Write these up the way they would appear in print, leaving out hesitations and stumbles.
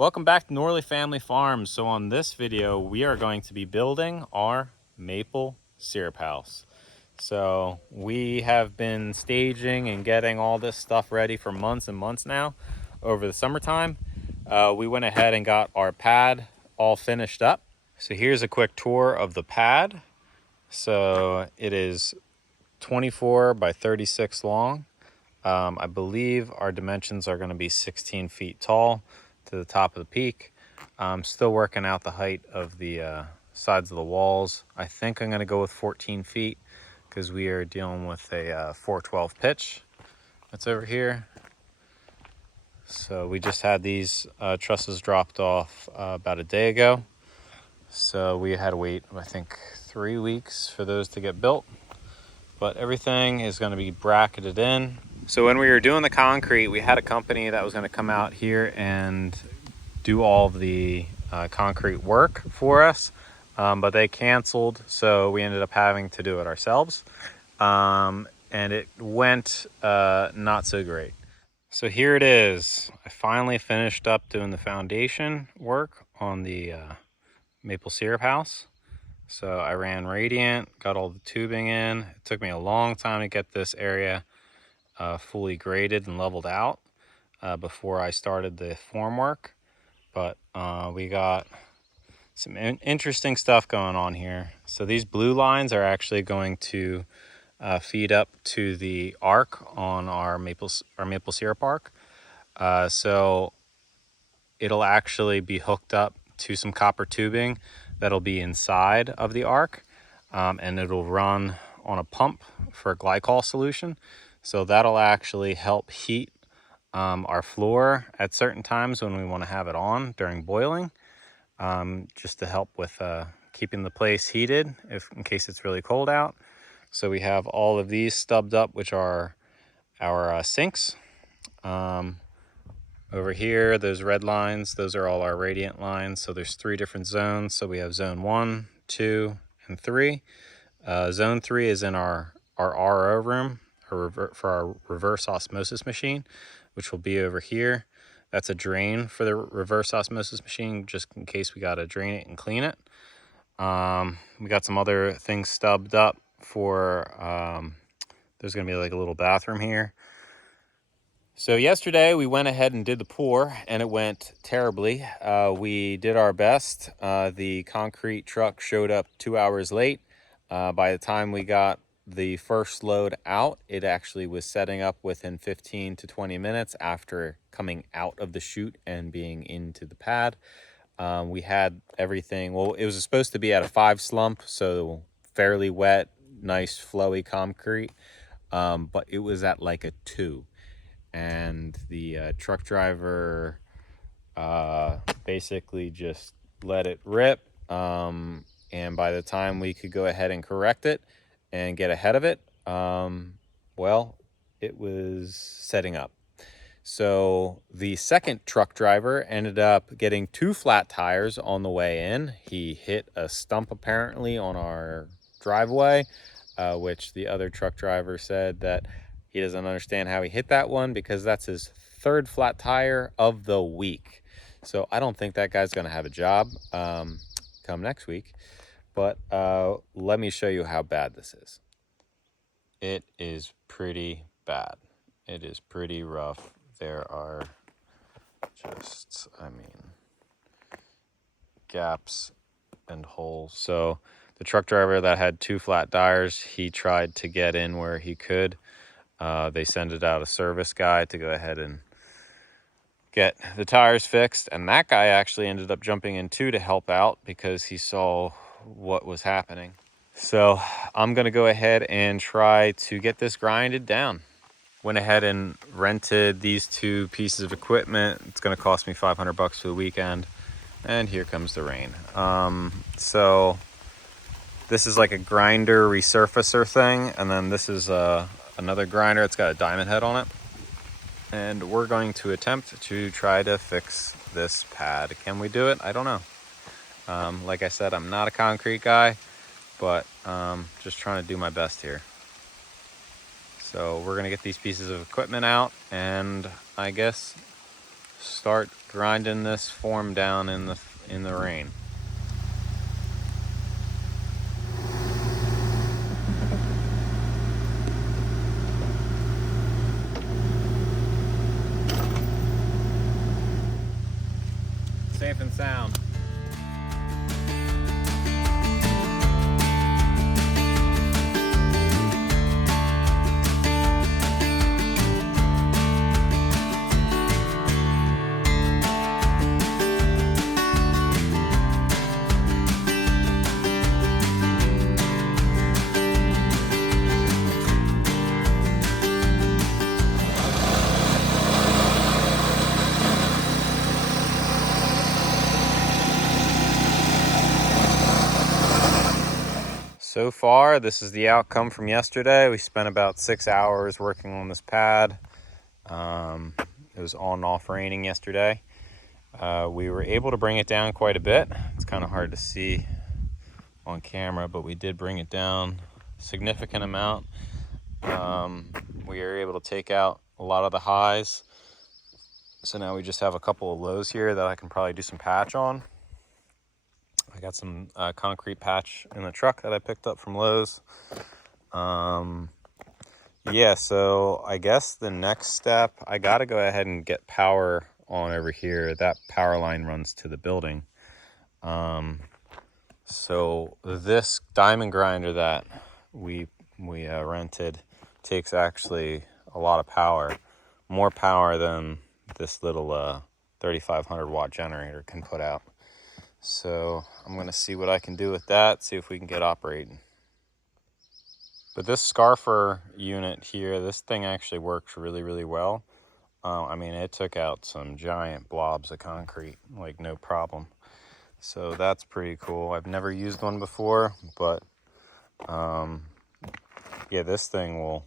Welcome back to Norley Family Farms. So on this video, we are going to be building our maple syrup house. So we have been staging and getting all this stuff ready for months and months now over the summertime. We went ahead and got our pad all finished up. So here's a quick tour of the pad. So it is 24 by 36 long. I believe our dimensions are going to be 16 feet tall to the top of the peak. I'm still working out the height of the sides of the walls. I think I'm going to go with 14 feet because we are dealing with a 412 pitch that's over here. So we just had these trusses dropped off about a day ago. So we had to wait, I think, 3 weeks for those to get built. But everything is going to be bracketed in. So when we were doing the concrete, we had a company that was going to come out here and do all of the concrete work for us, but they canceled, so we ended up having to do it ourselves, and it went not so great. So here it is. I finally finished up doing the foundation work on the maple syrup house. So I ran radiant, got all the tubing in. It took me a long time to get this area fully graded and leveled out before I started the form work. But we got some interesting stuff going on here. So these blue lines are actually going to feed up to the arc on our maple syrup arc. So it'll actually be hooked up to some copper tubing that'll be inside of the arc, and it'll run on a pump for a glycol solution. So that'll actually help heat our floor at certain times when we want to have it on during boiling, just to help with keeping the place heated in case it's really cold out. So we have all of these stubbed up, which are our sinks. Over here, those red lines, those are all our radiant lines. So there's 3 different zones. So we have zone 1, 2, and 3. Zone 3 is in our RO room for our reverse osmosis machine, which will be over here. That's a drain for the reverse osmosis machine, just in case we got to drain it and clean it. We got some other things stubbed up for, there's going to be like a little bathroom here. So yesterday we went ahead and did the pour, and it went terribly. We did our best. The concrete truck showed up 2 hours late. By the time we got the first load out, it actually was setting up within 15 to 20 minutes after coming out of the chute and being into the pad. We had everything, well, it was supposed to be at a 5 slump, so fairly wet, nice flowy concrete, but it was at like a 2. And the truck driver basically just let it rip, and by the time we could go ahead and correct it and get ahead of it, well, it was setting up. So the second truck driver ended up getting 2 flat tires on the way in. He hit a stump apparently on our driveway, which the other truck driver said that he doesn't understand how he hit that one because that's his 3rd flat tire of the week. So I don't think that guy's going to have a job come next week. But let me show you how bad this is. It is pretty bad. It is pretty rough. There are just, gaps and holes. So the truck driver that had 2 flat tires, he tried to get in where he could. They sent it out a service guy to go ahead and get the tires fixed, and that guy actually ended up jumping in too to help out because he saw what was happening. So I'm gonna go ahead and try to get this grinded down. Went ahead and rented these 2 pieces of equipment. It's gonna cost me $500 for the weekend, and here comes the rain. So this is like a grinder resurfacer thing, and then this is another grinder. It's got a diamond head on it, and we're going to attempt to try to fix this pad. Can we do it? I don't know. Like I said, I'm not a concrete guy, but just trying to do my best here. So we're gonna get these pieces of equipment out, and I guess start grinding this form down in the rain. Safe and sound. So far, this is the outcome from yesterday. We spent about 6 hours working on this pad. It was on and off raining yesterday. We were able to bring it down quite a bit. It's kind of hard to see on camera, but we did bring it down a significant amount. We were able to take out a lot of the highs. So now we just have a couple of lows here that I can probably do some patch on. I got some concrete patch in the truck that I picked up from Lowe's. Yeah, so I guess the next step, I got to go ahead and get power on over here. That power line runs to the building. So this diamond grinder that we rented takes actually a lot of power, more power than this little 3,500 watt generator can put out. So I'm going to see what I can do with that, see if we can get operating. But this scarfer unit here, this thing actually works really, really well. I mean, it took out some giant blobs of concrete, like no problem. So that's pretty cool. I've never used one before, but yeah, this thing will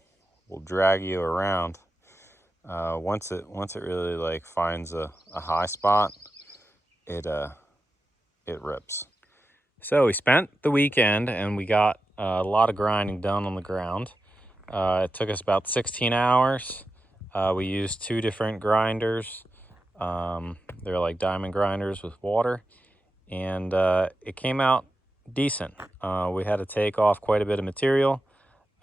drag you around. Once it really like finds a high spot, it rips. So we spent the weekend and we got a lot of grinding done on the ground. It took us about 16 hours. We used 2 different grinders. They're like diamond grinders with water, and it came out decent. We had to take off quite a bit of material,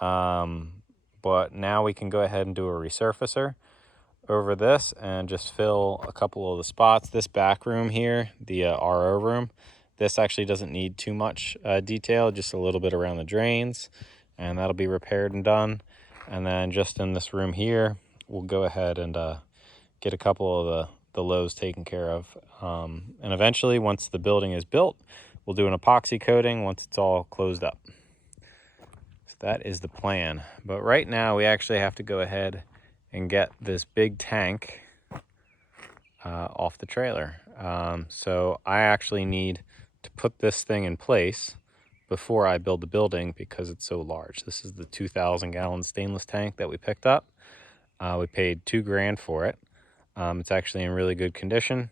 but now we can go ahead and do a resurfacer over this and just fill a couple of the spots. This back room here, the RO room, this actually doesn't need too much detail, just a little bit around the drains, and that'll be repaired and done. And then just in this room here, we'll go ahead and get a couple of the lows taken care of. And eventually, once the building is built, we'll do an epoxy coating once it's all closed up. So that is the plan. But right now, we actually have to go ahead and get this big tank off the trailer. So I actually need to put this thing in place before I build the building because it's so large. This is the 2,000 gallon stainless tank that we picked up. We paid $2 grand for it. It's actually in really good condition.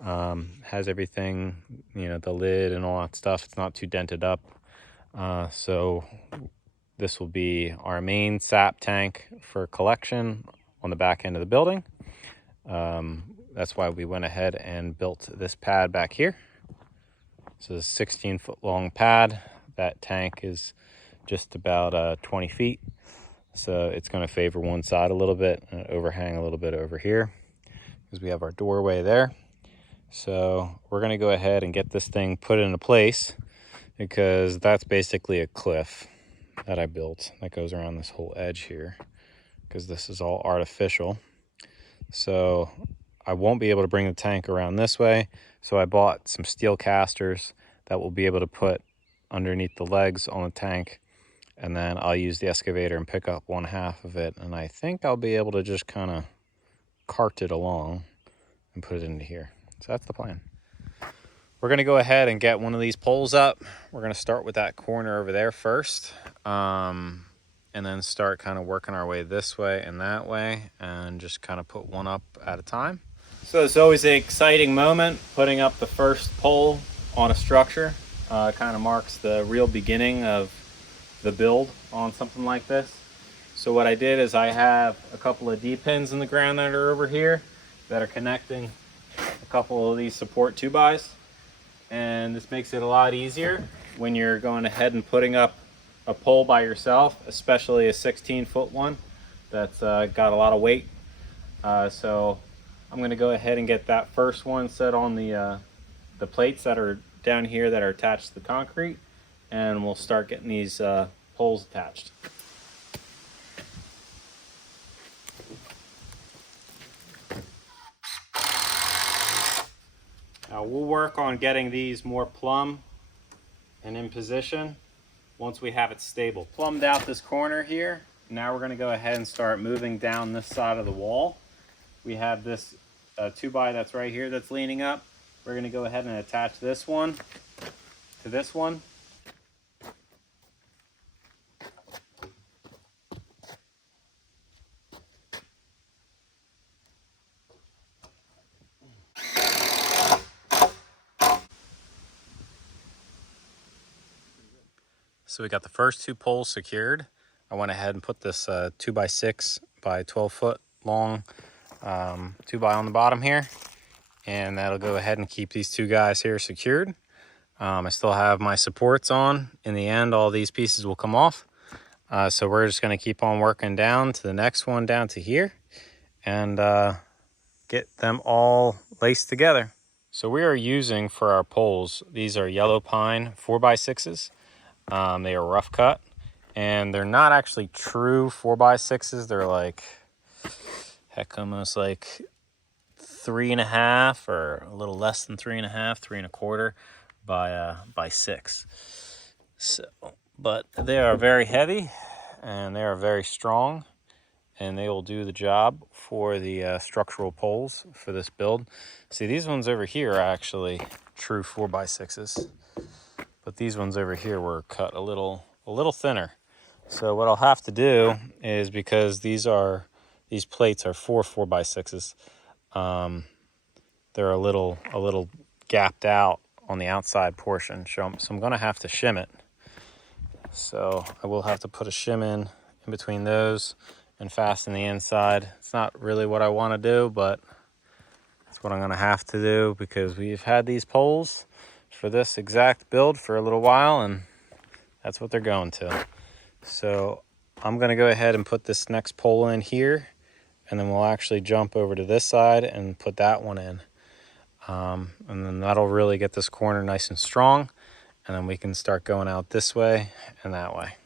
Has everything, you know, the lid and all that stuff. It's not too dented up. So this will be our main sap tank for collection on the back end of the building. That's why we went ahead and built this pad back here. So it's a 16-foot long pad. That tank is just about 20 feet. So it's going to favor one side a little bit and overhang a little bit over here because we have our doorway there. So we're going to go ahead and get this thing put into place because that's basically a cliff that I built that goes around this whole edge here because this is all artificial. So I won't be able to bring the tank around this way. So I bought some steel casters that will be able to put underneath the legs on the tank. And then I'll use the excavator and pick up 1/2 of it. And I think I'll be able to just kind of cart it along and put it into here. So that's the plan. We're going to go ahead and get one of these poles up. We're going to start with that corner over there first. And then start kind of working our way this way and that way. And just kind of put one up at a time. So it's always an exciting moment putting up the first pole on a structure. Kind of marks the real beginning of the build on something like this. So what I did is I have a couple of D-pins in the ground that are over here, that are connecting a couple of these support 2x, and this makes it a lot easier when you're going ahead and putting up a pole by yourself, especially a 16-foot one that's got a lot of weight. So I'm going to go ahead and get that first one set on the plates that are down here that are attached to the concrete, and we'll start getting these poles attached. Now we'll work on getting these more plumb and in position once we have it stable. Plumbed out this corner here. Now we're going to go ahead and start moving down this side of the wall. We have this 2x that's right here that's leaning up. We're going to go ahead and attach this one to this one. So we got the first 2 poles secured. I went ahead and put this 2x6 by 12 foot long 2x on the bottom here, and that'll go ahead and keep these 2 guys here secured. I still have my supports on. In the end, all these pieces will come off. So we're just going to keep on working down to the next one down to here, and get them all laced together. So we are using for our poles, these are yellow pine 4x6s. They are rough cut, and they're not actually true 4x6s. They're like, heck, almost like 3.5 or a little less than 3.5, 3.25 by 6. So, but they are very heavy and they are very strong, and they will do the job for the structural poles for this build. See, these ones over here are actually true 4x6s. But these ones over here were cut a little thinner. So what I'll have to do is, because these plates are 4x6s, they're a little gapped out on the outside portion. So I'm going to have to shim it. So I will have to put a shim in between those and fasten the inside. It's not really what I want to do, but it's what I'm going to have to do, because we've had these poles for this exact build for a little while, and that's what they're going to. So I'm going to go ahead and put this next pole in here, and then we'll actually jump over to this side and put that one in. And then that'll really get this corner nice and strong, and then we can start going out this way and that way.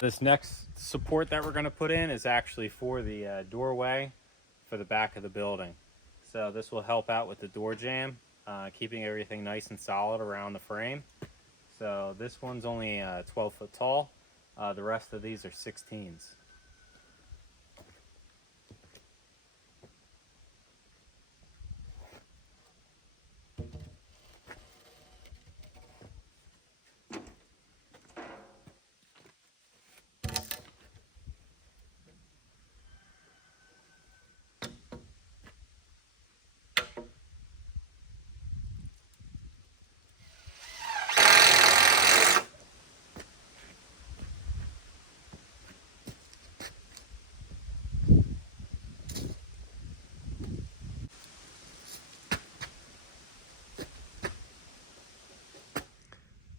This next support that we're going to put in is actually for the doorway for the back of the building. So this will help out with the door jamb, keeping everything nice and solid around the frame. So this one's only 12 foot tall. The rest of these are 16s.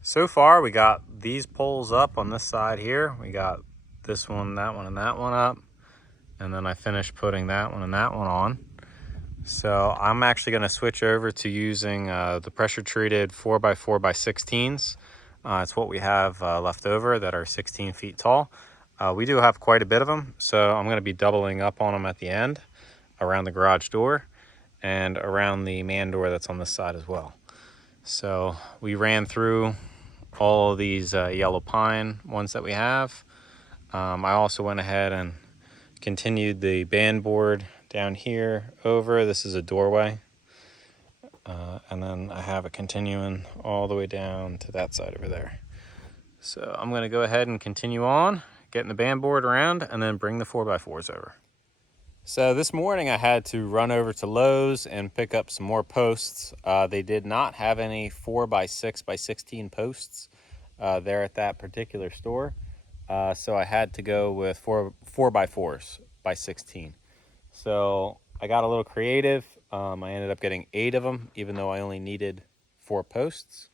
So far, we got these poles up on this side here. We got this one, that one, and that one up. And then I finished putting that one and that one on. So I'm actually going to switch over to using the pressure treated 4x4x16s. It's what we have left over that are 16 feet tall. We do have quite a bit of them, so I'm going to be doubling up on them at the end around the garage door and around the man door that's on this side as well. So we ran through all of these yellow pine ones that we have. I also went ahead and continued the band board down here over. This is a doorway. And then I have it continuing all the way down to that side over there. So I'm going to go ahead and continue on, getting the band board around, and then bring the 4x4s over. So this morning I had to run over to Lowe's and pick up some more posts. They did not have any 4x6x16 posts there at that particular store. So I had to go with 4x4s by 16. So I got a little creative. I ended up getting 8 of them, even though I only needed 4 posts.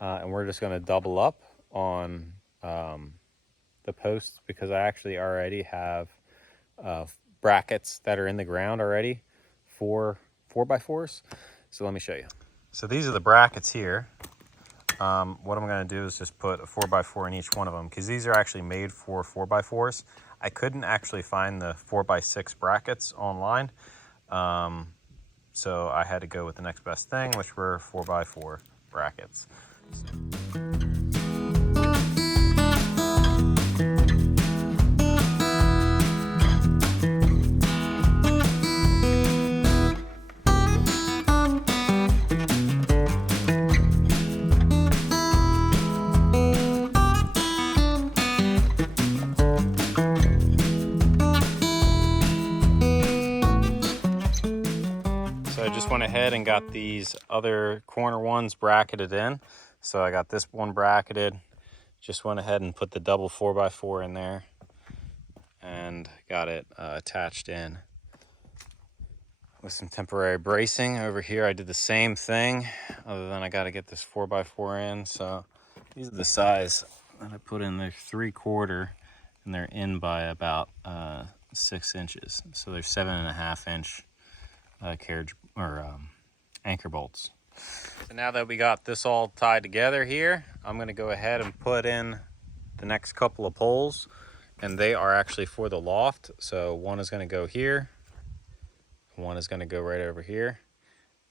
And we're just going to double up on the posts because I actually already have brackets that are in the ground already for 4x4s. So let me show you. So these are the brackets here. What I'm going to do is just put a 4x4 in each one of them because these are actually made for 4x4s. I couldn't actually find the 4x6 brackets online. So I had to go with the next best thing, which were 4x4 brackets. So I just went ahead and got these other corner ones bracketed in. So I got this one bracketed, just went ahead and put the double 4x4 in there and got it attached in with some temporary bracing. Over here I did the same thing, other than I got to get this 4x4 in. So these are the size that I put in. They're 3/4 and they're in by about 6 inches. So they're 7.5 inch carriage or anchor bolts. So now that we got this all tied together here, I'm going to go ahead and put in the next couple of poles, and they are actually for the loft. So one is going to go here, one is going to go right over here,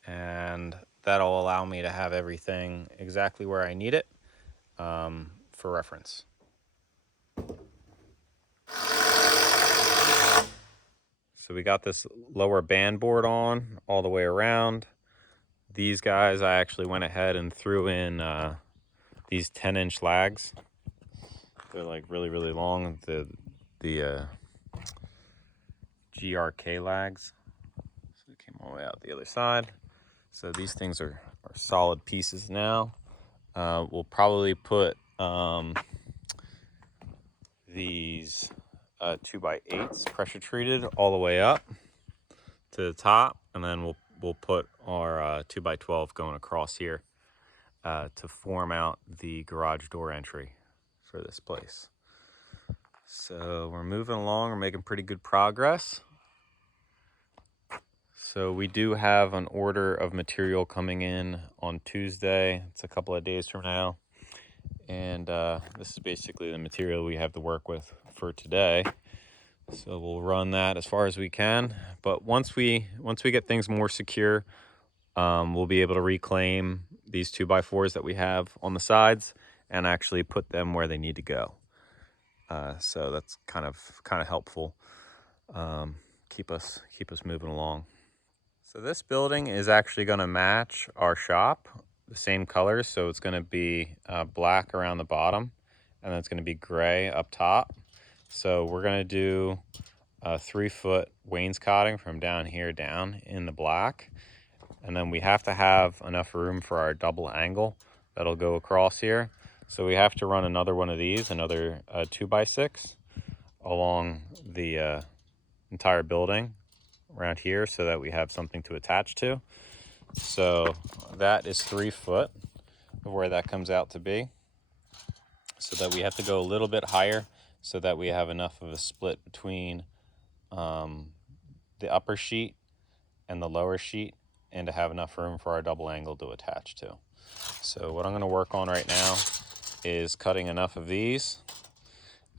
and that'll allow me to have everything exactly where I need it for reference. So we got this lower band board on all the way around. These guys, I actually went ahead and threw in these 10-inch lags. They're like really, really long. The GRK lags. So it came all the way out the other side. So these things are solid pieces now. We'll probably put these 2x8s pressure treated all the way up to the top, and then we'll put our 2x12 going across here to form out the garage door entry for this place. So we're moving along, we're making pretty good progress. So we do have an order of material coming in on Tuesday. It's a couple of days from now. And this is basically the material we have to work with for today. So we'll run that as far as we can. But once we get things more secure, we'll be able to reclaim these 2x4s that we have on the sides and actually put them where they need to go. So that's kind of helpful. Keep us moving along. So this building is actually going to match our shop, the same colors. So it's going to be black around the bottom, and then it's going to be gray up top. So we're going to do a 3-foot wainscoting from down here down in the black. And then we have to have enough room for our double angle that'll go across here. So we have to run another one of these, another 2x6 along the entire building around here so that we have something to attach to. So that is 3 foot of where that comes out to be. So that we have to go a little bit higher so that we have enough of a split between the upper sheet and the lower sheet, and to have enough room for our double angle to attach to. So what I'm going to work on right now is cutting enough of these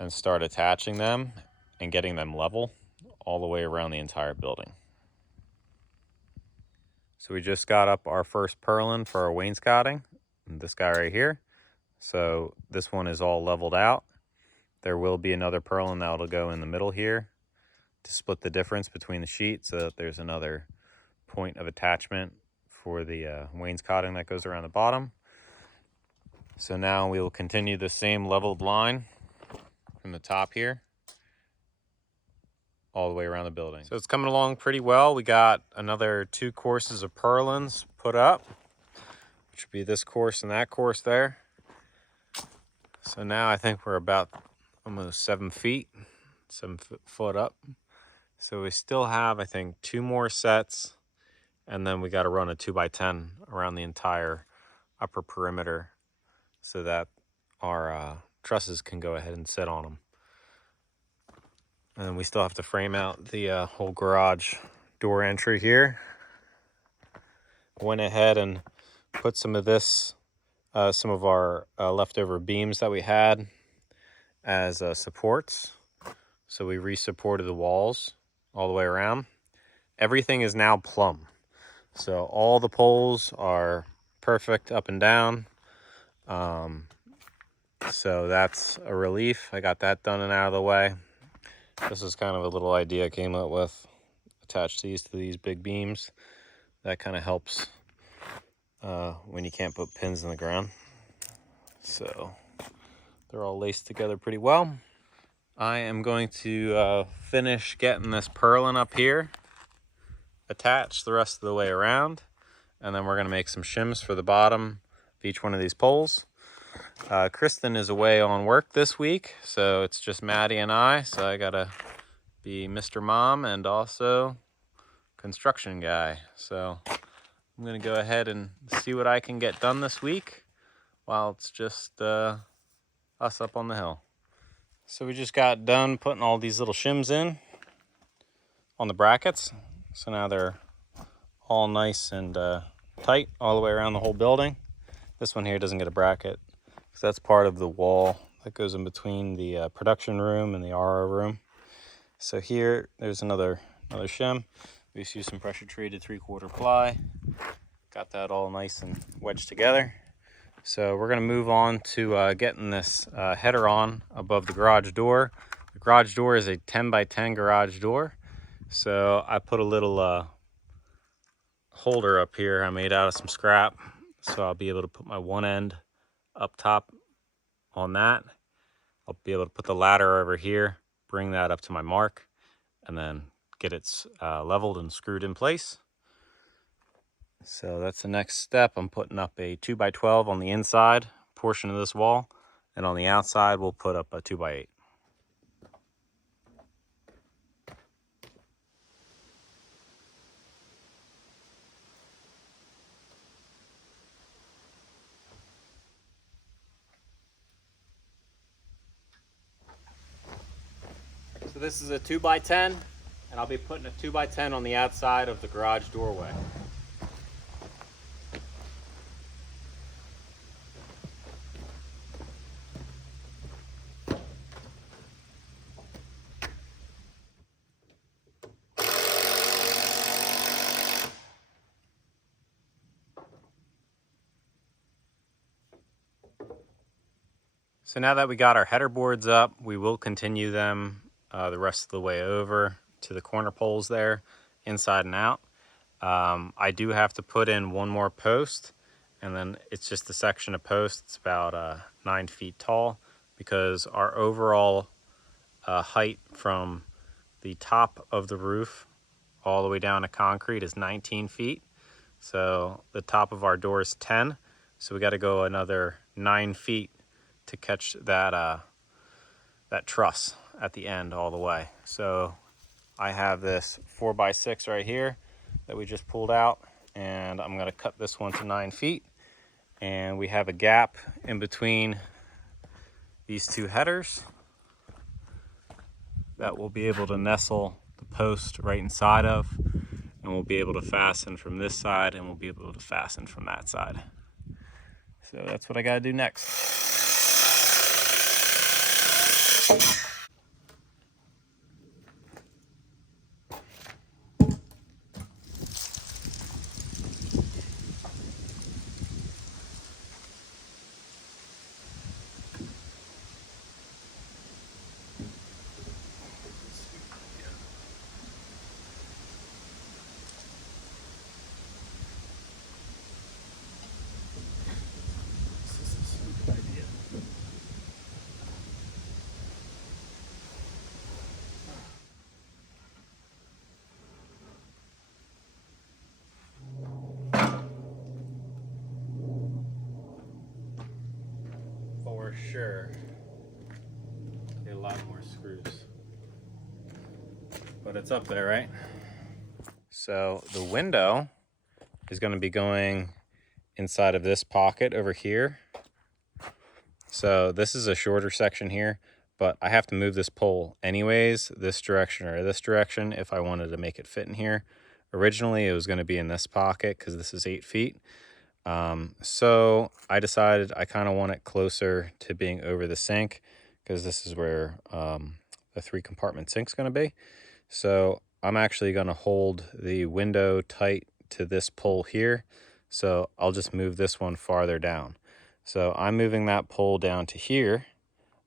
and start attaching them and getting them level all the way around the entire building. So we just got up our first purlin for our wainscoting, this guy right here. So this one is all leveled out. There will be another purlin that will go in the middle here to split the difference between the sheet so that there's another point of attachment for the wainscoting that goes around the bottom. So now we will continue the same leveled line from the top here all the way around the building. So it's coming along pretty well. We got another 2 courses of purlins put up, which would be this course and that course there. So now I think we're about almost 7 feet, 7 foot up. So we still have, I think, 2 more sets, and then we got to run a 2x10 around the entire upper perimeter so that our trusses can go ahead and sit on them. And then we still have to frame out the whole garage door entry here. Went ahead and put some of this, some of our leftover beams that we had as supports. So we re-supported the walls all the way around. Everything is now plumb. So all the poles are perfect up and down. So that's a relief. I got that done and out of the way. This is kind of a little idea I came up with. Attach these to these big beams. That kind of helps when you can't put pins in the ground. So they're all laced together pretty well. I am going to finish getting this purlin up here attached the rest of the way around, and then we're going to make some shims for the bottom of each one of these poles. Kristen is away on work this week, so it's just Maddie and I, so I gotta be Mr. Mom and also construction guy. So I'm gonna go ahead and see what I can get done this week while it's just us up on the hill. So we just got done putting all these little shims in on the brackets. So now they're all nice and tight all the way around the whole building. This one here doesn't get a bracket because that's part of the wall that goes in between the production room and the RO room. So here, there's another shim. We just used some pressure treated 3/4 ply. Got that all nice and wedged together. So we're gonna move on to getting this header on above the garage door. The garage door is a 10x10 garage door. So I put a little holder up here I made out of some scrap. So I'll be able to put my one end up top on that. I'll be able to put the ladder over here, bring that up to my mark, and then get it leveled and screwed in place. So that's the next step. I'm putting up a 2x12 on the inside portion of this wall, and on the outside we'll put up a 2x8. So this is a 2x10, and I'll be putting a 2x10 on the outside of the garage doorway. So now that we got our header boards up, we will continue them the rest of the way over to the corner poles there, inside and out. I do have to put in one more post, and then it's just a section of post. It's about 9 feet tall, because our overall height from the top of the roof all the way down to concrete is 19 feet. So the top of our door is 10. So we got to go another 9 feet to catch that that truss at the end all the way. So I have this 4x6 right here that we just pulled out, and I'm going to cut this one to 9 feet, and we have a gap in between these two headers that we'll be able to nestle the post right inside of, and we'll be able to fasten from this side, and we'll be able to fasten from that side. So that's what I got to do next. sure. Get a lot more screws. But it's up there, right? So the window is going to be going inside of this pocket over here. So this is a shorter section here, but I have to move this pole anyways, this direction or this direction, if I wanted to make it fit in here. Originally, it was going to be in this pocket because this is 8 feet. So I decided I kind of want it closer to being over the sink because this is where the 3-compartment sink's going to be. So I'm actually going to hold the window tight to this pole here. So I'll just move this one farther down. So I'm moving that pole down to here.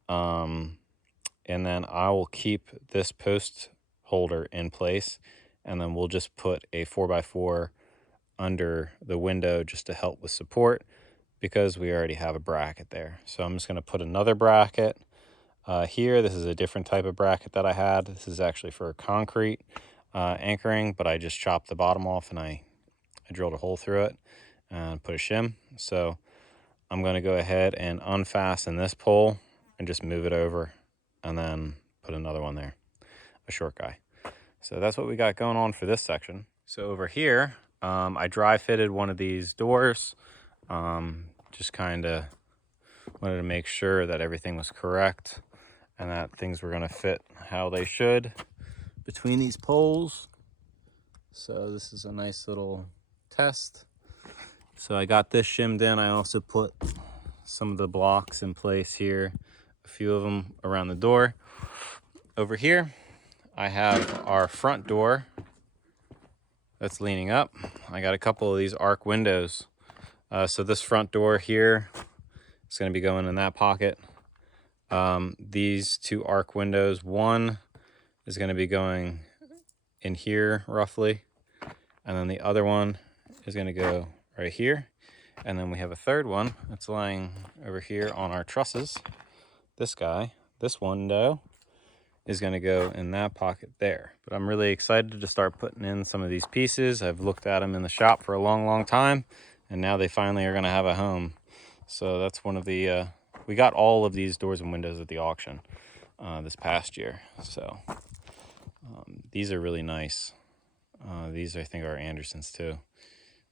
And then I will keep this post holder in place. And then we'll just put a 4x4 under the window just to help with support because we already have a bracket there. So I'm just going to put another bracket here. This is a different type of bracket that I had. This is actually for concrete anchoring, but I just chopped the bottom off and I drilled a hole through it and put a shim. So I'm going to go ahead and unfasten this pole and just move it over and then put another one there, a short guy. So that's what we got going on for this section. So over here, I dry fitted one of these doors. Just kind of wanted to make sure that everything was correct and that things were going to fit how they should between these poles. So this is a nice little test. So I got this shimmed in. I also put some of the blocks in place here, a few of them around the door. Over here, I have our front door that's leaning up. I got a couple of these arc windows. So this front door here is going to be going in that pocket. These 2 arc windows, one is going to be going in here roughly, and then the other one is going to go right here. And then we have a third one that's lying over here on our trusses. This guy, this window, is going to go in that pocket there. But I'm really excited to start putting in some of these pieces. I've looked at them in the shop for a long time, and now they finally are going to have a home. So that's one of the, we got all of these doors and windows at the auction this past year. So these are really nice. These I think are Andersons too.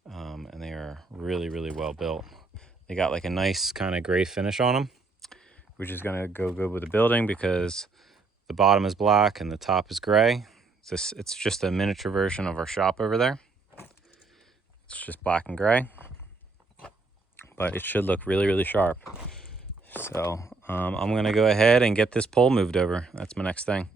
And they are really well built. They got like a nice kind of gray finish on them, which is going to go good with the building because the bottom is black and the top is gray. It's just a miniature version of our shop over there. It's just black and gray, but it should look really sharp. So I'm going to go ahead and get this pole moved over. That's my next thing.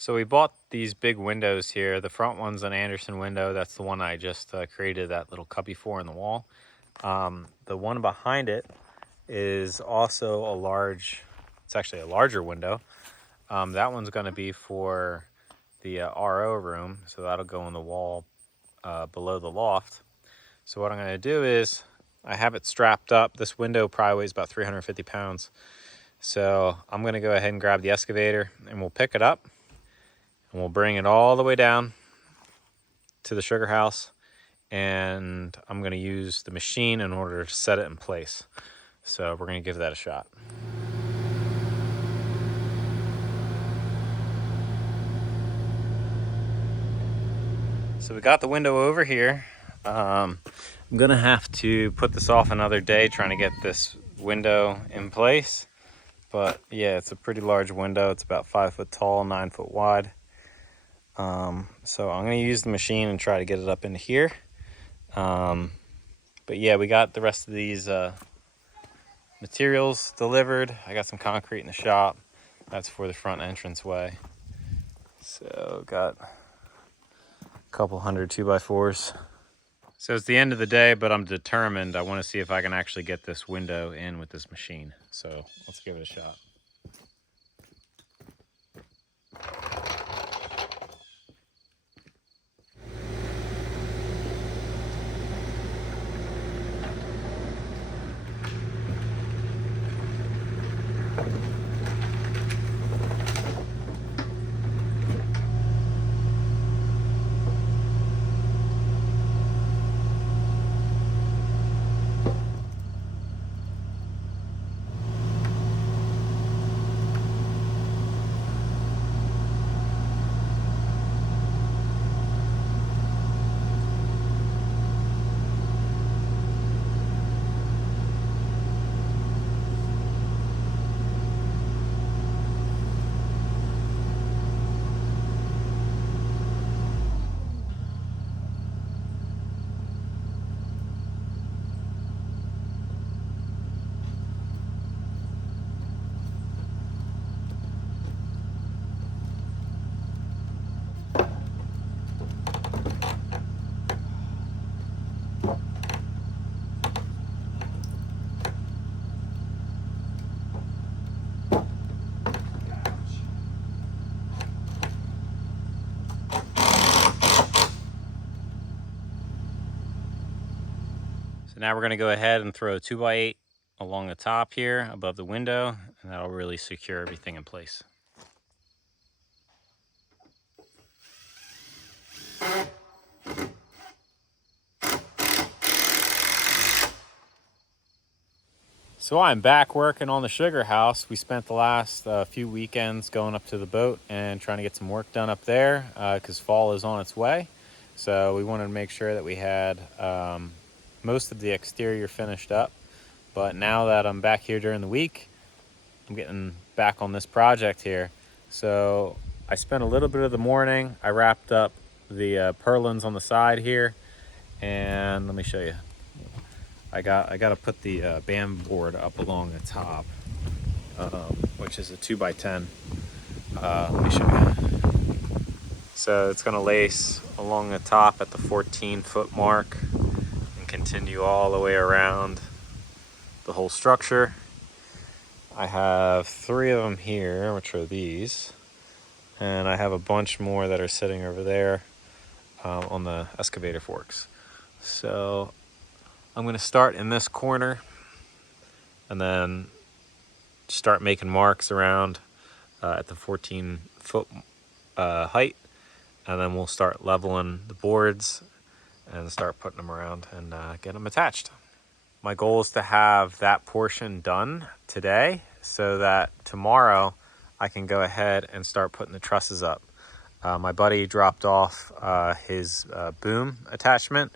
So we bought these big windows here. The front one's an Anderson window. That's the one I just created that little cubby for in the wall. The one behind it is also a large, it's actually a larger window. That one's going to be for the RO room. So that'll go in the wall below the loft. So what I'm going to do is I have it strapped up. This window probably weighs about 350 pounds. So I'm going to go ahead and grab the excavator and we'll pick it up. And we'll bring it all the way down to the sugar house, and I'm going to use the machine in order to set it in place. So we're going to give that a shot. So we got the window over here. I'm going to have to put this off another day trying to get this window in place. But yeah, it's a pretty large window. It's about 5 foot tall, 9 foot wide. So I'm going to use the machine and try to get it up into here. But yeah, we got the rest of these materials delivered. I got some concrete in the shop. That's for the front entranceway. So got a couple hundred 2x4s. So it's the end of the day, but I'm determined. I want to see if I can actually get this window in with this machine. So let's give it a shot. So now we're going to go ahead and throw a 2x8 along the top here above the window, and that'll really secure everything in place. So I'm back working on the sugar house. We spent the last few weekends going up to the boat and trying to get some work done up there because fall is on its way. So we wanted to make sure that we had most of the exterior finished up. But now that I'm back here during the week, I'm getting back on this project here. So I spent a little bit of the morning. I wrapped up the purlins on the side here, and let me show you. I got to put the bam board up along the top, which is a 2x10. Let me show you. So it's going to lace along the top at the 14-foot mark and continue all the way around the whole structure. I have 3 of them here, which are these, and I have a bunch more that are sitting over there on the excavator forks. So I'm going to start in this corner and then start making marks around at the 14-foot height, and then we'll start leveling the boards and start putting them around and get them attached. My goal is to have that portion done today so that tomorrow I can go ahead and start putting the trusses up. My buddy dropped off his boom attachment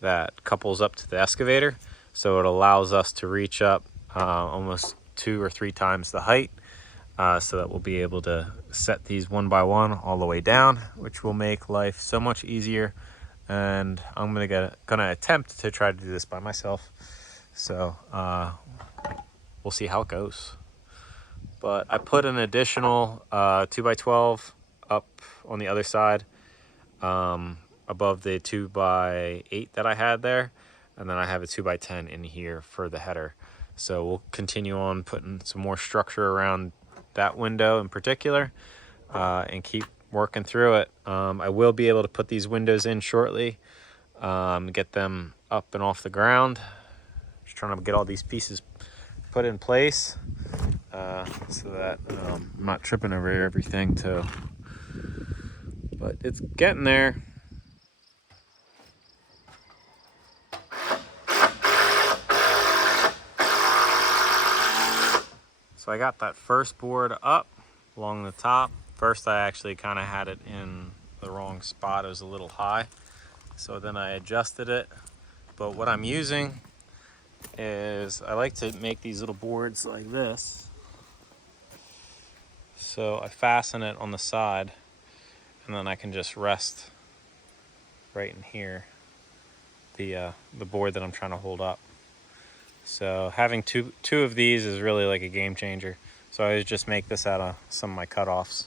that couples up to the excavator, so it allows us to reach up almost 2 or 3 times the height, so that we'll be able to set these one by one all the way down, which will make life so much easier. And I'm gonna attempt to try to do this by myself, so we'll see how it goes. But I put an additional 2x12 up on the other side, above the 2x8 that I had there, and then I have a 2x10 in here for the header. So we'll continue on putting some more structure around that window in particular, and keep working through it. I will be able to put these windows in shortly, get them up and off the ground. Just trying to get all these pieces put in place so that I'm not tripping over everything too. But it's getting there. So I got that first board up along the top. First I actually kind of had it in the wrong spot. It was a little high. So then I adjusted it. But what I'm using is I like to make these little boards like this. So I fasten it on the side, and then I can just rest right in here the board that I'm trying to hold up. So having two of these is really like a game changer. So I just make this out of some of my cutoffs.